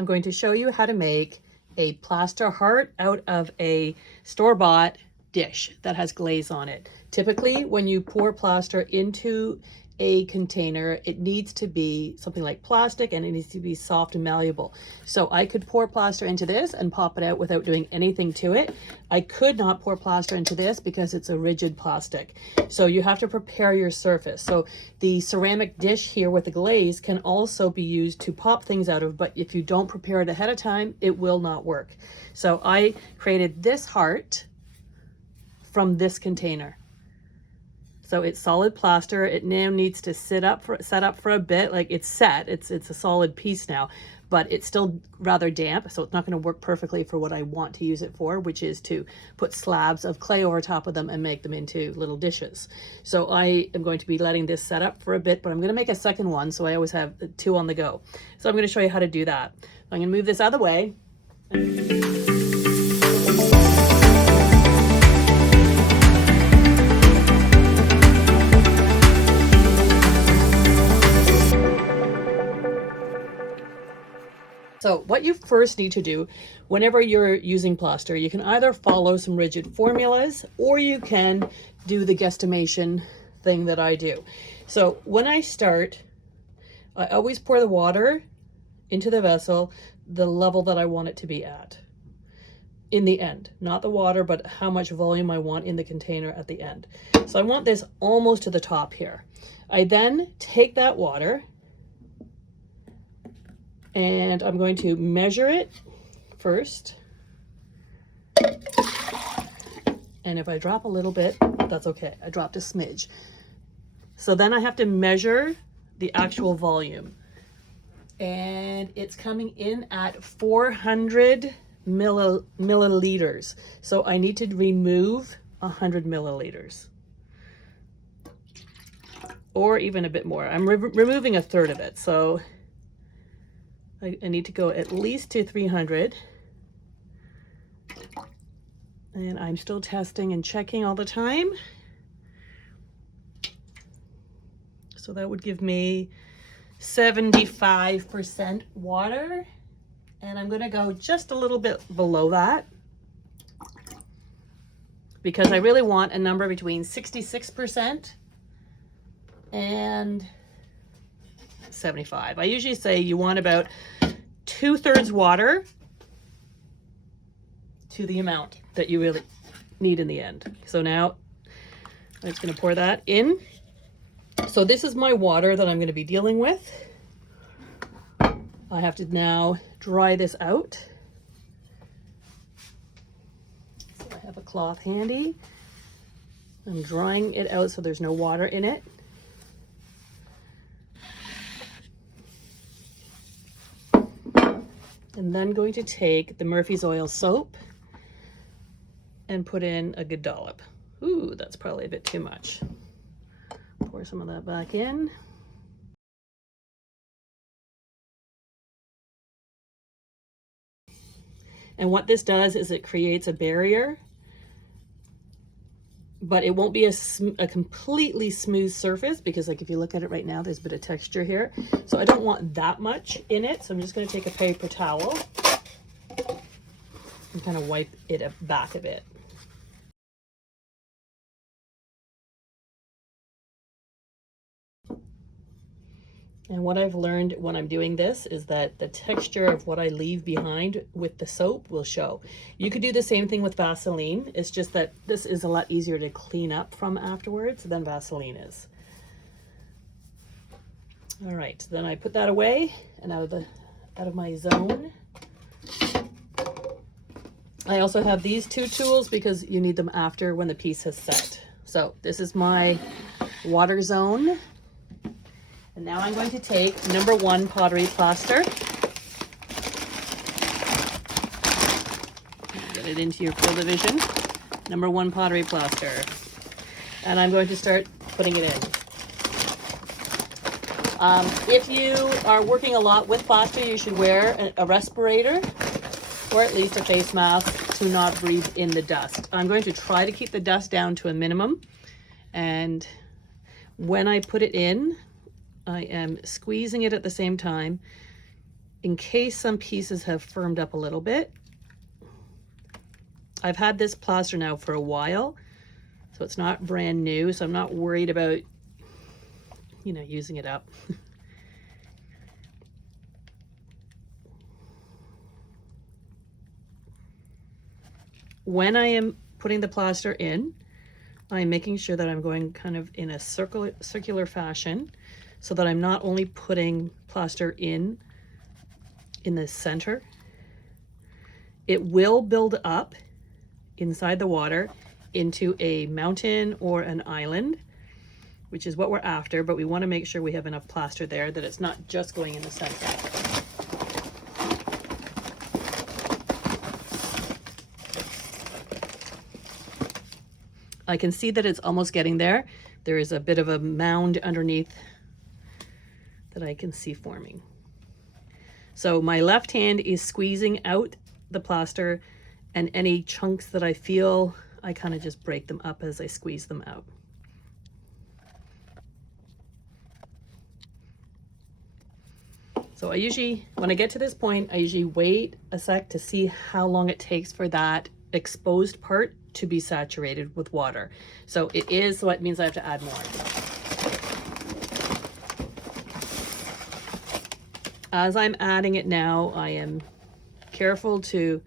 I'm going to show you how to make a plaster heart out of a store-bought dish that has glaze on it. Typically, when you pour plaster into a container, it needs to be something like plastic and it needs to be soft and malleable. So I could pour plaster into this and pop it out without doing anything to it. I could not pour plaster into this because it's a rigid plastic. So you have to prepare your surface. So the ceramic dish here with the glaze can also be used to pop things out of, but if you don't prepare it ahead of time, it will not work. So I created this heart from this container. So it's solid plaster. It now needs to set up for a bit. Like it's set, it's a solid piece now, but it's still rather damp. So it's not going to work perfectly for what I want to use it for, which is to put slabs of clay over top of them and make them into little dishes. So I am going to be letting this set up for a bit, but I'm going to make a second one. So I always have two on the go. So I'm going to show you how to do that. I'm going to move this out of the way. So what you first need to do whenever you're using plaster, you can either follow some rigid formulas or you can do the guesstimation thing that I do. So when I start, I always pour the water into the vessel the level that I want it to be at in the end. Not the water, but how much volume I want in the container at the end. So I want this almost to the top here. I then take that water and I'm going to measure it first. And if I drop a little bit, that's okay. I dropped a smidge. So then I have to measure the actual volume. And it's coming in at 400 milliliters. So I need to remove 100 milliliters. Or even a bit more. I'm removing a third of it. So I need to go at least to 300. And I'm still testing and checking all the time. So that would give me 75% water. And I'm going to go just a little bit below that because I really want a number between 66% and 75. I usually say you want about 2/3 water to the amount that you really need in the end. So now I'm just going to pour that in. So this is my water that I'm going to be dealing with. I have to now dry this out. So I have a cloth handy. I'm drying it out so there's no water in it. And then going to take the Murphy's Oil soap and put in a good dollop. Ooh, that's probably a bit too much. Pour some of that back in. And what this does is it creates a barrier, but it won't be a completely smooth surface because like if you look at it right now, there's a bit of texture here. So I don't want that much in it. So I'm just going to take a paper towel and kind of wipe it back a bit. And what I've learned when I'm doing this is that the texture of what I leave behind with the soap will show. You could do the same thing with Vaseline. It's just that this is a lot easier to clean up from afterwards than Vaseline is. All right, then I put that away and out of my zone. I also have these two tools because you need them after when the piece has set. So this is my water zone. And now I'm going to take number 1 pottery plaster. Get it into your field of vision. Number 1 pottery plaster. And I'm going to start putting it in. If you are working a lot with plaster, you should wear a respirator or at least a face mask to not breathe in the dust. I'm going to try to keep the dust down to a minimum. And when I put it in, I am squeezing it at the same time in case some pieces have firmed up a little bit. I've had this plaster now for a while, so it's not brand new, so I'm not worried about, you know, using it up. When I am putting the plaster in, I'm making sure that I'm going kind of in a circular fashion, so that I'm not only putting plaster in the center. It will build up inside the water into a mountain or an island, which is what we're after, but we want to make sure we have enough plaster there that it's not just going in the center. I can see that it's almost getting there. There is a bit of a mound underneath that I can see forming. So my left hand is squeezing out the plaster, and any chunks that I feel, I kind of just break them up as I squeeze them out. So I usually, when I get to this point, I usually wait a sec to see how long it takes for that exposed part to be saturated with water. So it is, so it means I have to add more. As I'm adding it now, I am careful to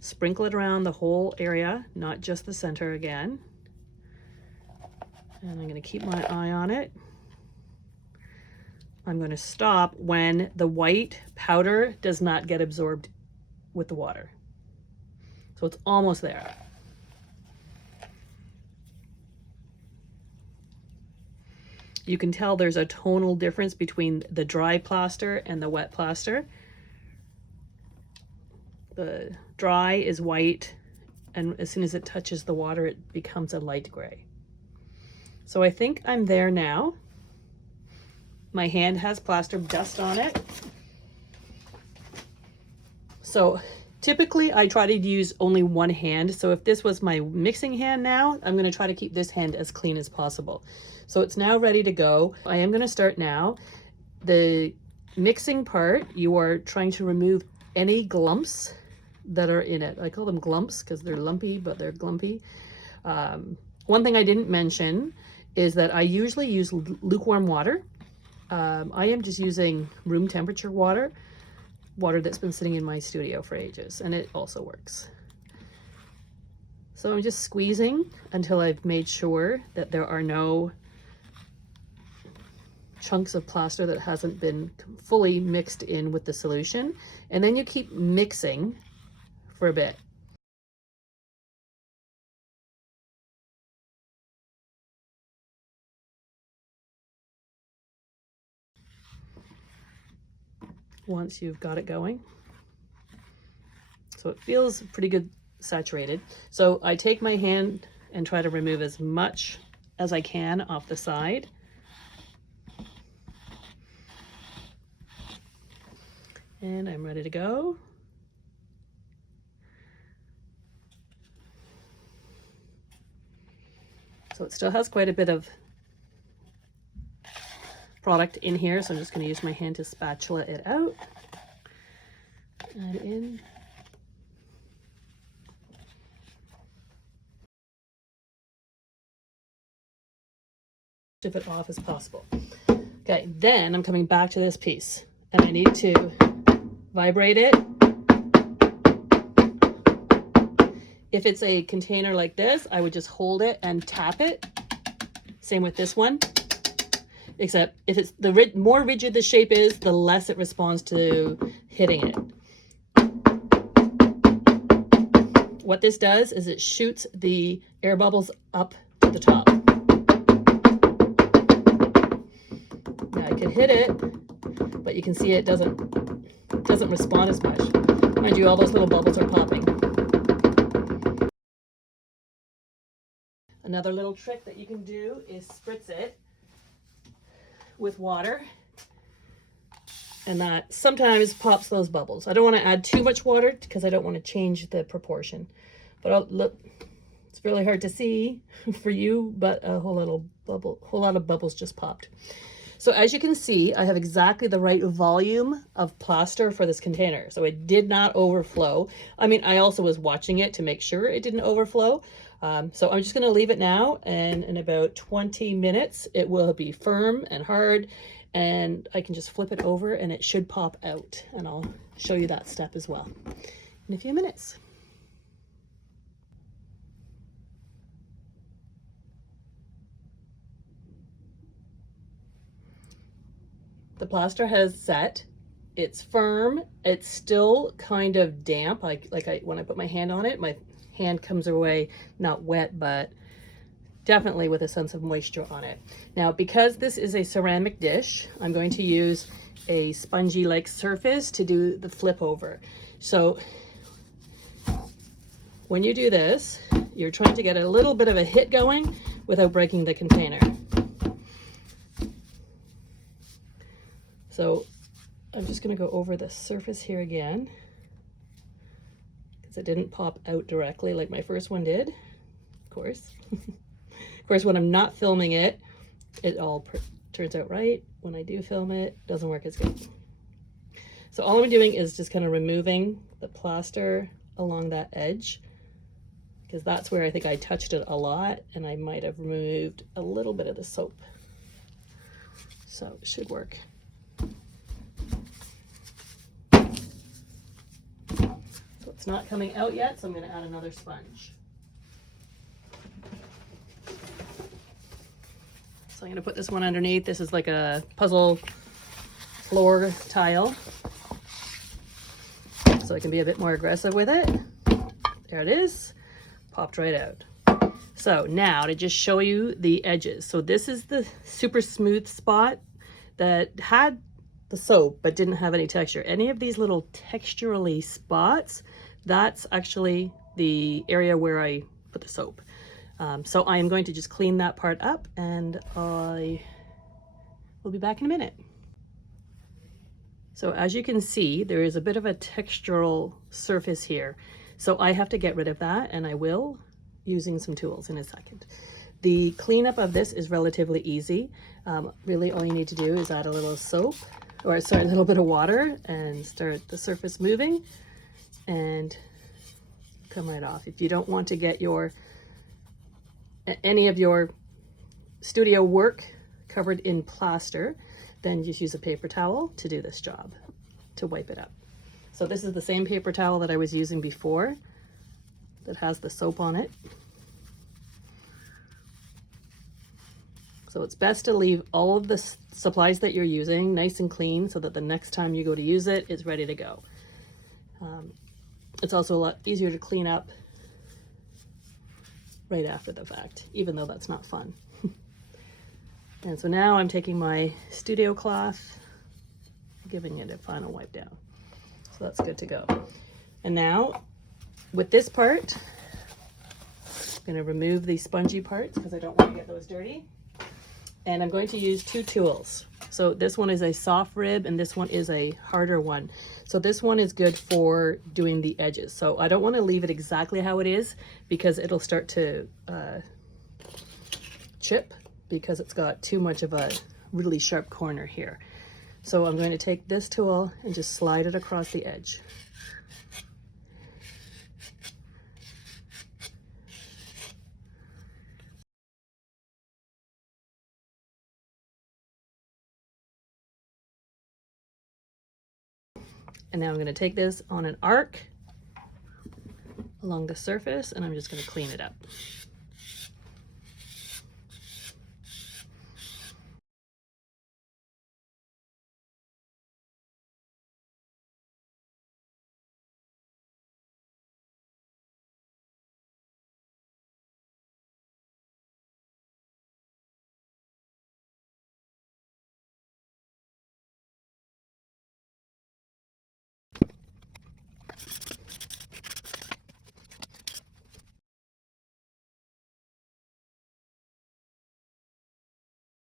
sprinkle it around the whole area, not just the center again. And I'm going to keep my eye on it. I'm going to stop when the white powder does not get absorbed with the water. So it's almost there. You can tell there's a tonal difference between the dry plaster and the wet plaster. The dry is white, and as soon as it touches the water, it becomes a light gray. So I think I'm there now. My hand has plaster dust on it. So typically I try to use only one hand. So if this was my mixing hand now, I'm going to try to keep this hand as clean as possible. So it's now ready to go. I am going to start now. The mixing part, you are trying to remove any glumps that are in it. I call them glumps because they're lumpy, but they're glumpy. One thing I didn't mention is that I usually use lukewarm water. I am just using room temperature water that's been sitting in my studio for ages, and it also works. So I'm just squeezing until I've made sure that there are no chunks of plaster that hasn't been fully mixed in with the solution. And then you keep mixing for a bit. Once you've got it going. So it feels pretty good saturated. So I take my hand and try to remove as much as I can off the side. And I'm ready to go. So it still has quite a bit of product in here, so I'm just going to use my hand to spatula it out. Add it in. Shift it off as possible. Okay, then I'm coming back to this piece, and I need to vibrate it. If it's a container like this, I would just hold it and tap it. Same with this one. Except if it's the more rigid the shape is, the less it responds to hitting it. What this does is it shoots the air bubbles up to the top. Now I could hit it, but you can see it doesn't respond as much. Mind you, all those little bubbles are popping. Another little trick that you can do is spritz it with water, and that sometimes pops those bubbles. I don't want to add too much water because I don't want to change the proportion, but look, it's really hard to see for you, but a whole lot of bubbles just popped. So as you can see, I have exactly the right volume of plaster for this container. So it did not overflow. I mean, I also was watching it to make sure it didn't overflow. So I'm just going to leave it now, and in about 20 minutes, it will be firm and hard, and I can just flip it over and it should pop out, and I'll show you that step as well in a few minutes. The plaster has set. It's firm. It's still kind of damp. When I put my hand on it, my hand comes away not wet, but definitely with a sense of moisture on it. Now, because this is a ceramic dish, I'm going to use a spongy-like surface to do the flip over. So when you do this, you're trying to get a little bit of a hit going without breaking the container. So I'm just going to go over the surface here again, because it didn't pop out directly like my first one did, of course. Of course, when I'm not filming it, it all turns out right. When I do film it, it doesn't work as good. So all I'm doing is just kind of removing the plaster along that edge, because that's where I think I touched it a lot, and I might have removed a little bit of the soap. So it should work. So it's not coming out yet, so I'm going to add another sponge. So I'm going to put this one underneath. This is like a puzzle floor tile, so I can be a bit more aggressive with it. There it is. Popped right out. So now to just show you the edges. So this is the super smooth spot that had the soap but didn't have any texture. Any of these little texturally spots, that's actually the area where I put the soap. So I am going to just clean that part up, and I will be back in a minute. So as you can see, there is a bit of a textural surface here. So I have to get rid of that, and I will, using some tools in a second. The cleanup of this is relatively easy. Really all you need to do is add a little soap, or sorry, a little bit of water, and start the surface moving and come right off. If you don't want to get any of your studio work covered in plaster, then just use a paper towel to do this job, to wipe it up. So this is the same paper towel that I was using before that has the soap on it. So it's best to leave all of the supplies that you're using nice and clean, so that the next time you go to use it, it's ready to go. It's also a lot easier to clean up right after the fact, even though that's not fun. And so now I'm taking my studio cloth, giving it a final wipe down. So that's good to go. And now with this part, I'm going to remove the spongy parts because I don't want to get those dirty. And I'm going to use two tools. So this one is a soft rib and this one is a harder one. So this one is good for doing the edges. So I don't want to leave it exactly how it is, because it'll start to chip, because it's got too much of a really sharp corner here. So I'm going to take this tool and just slide it across the edge. And now I'm going to take this on an arc along the surface, and I'm just going to clean it up.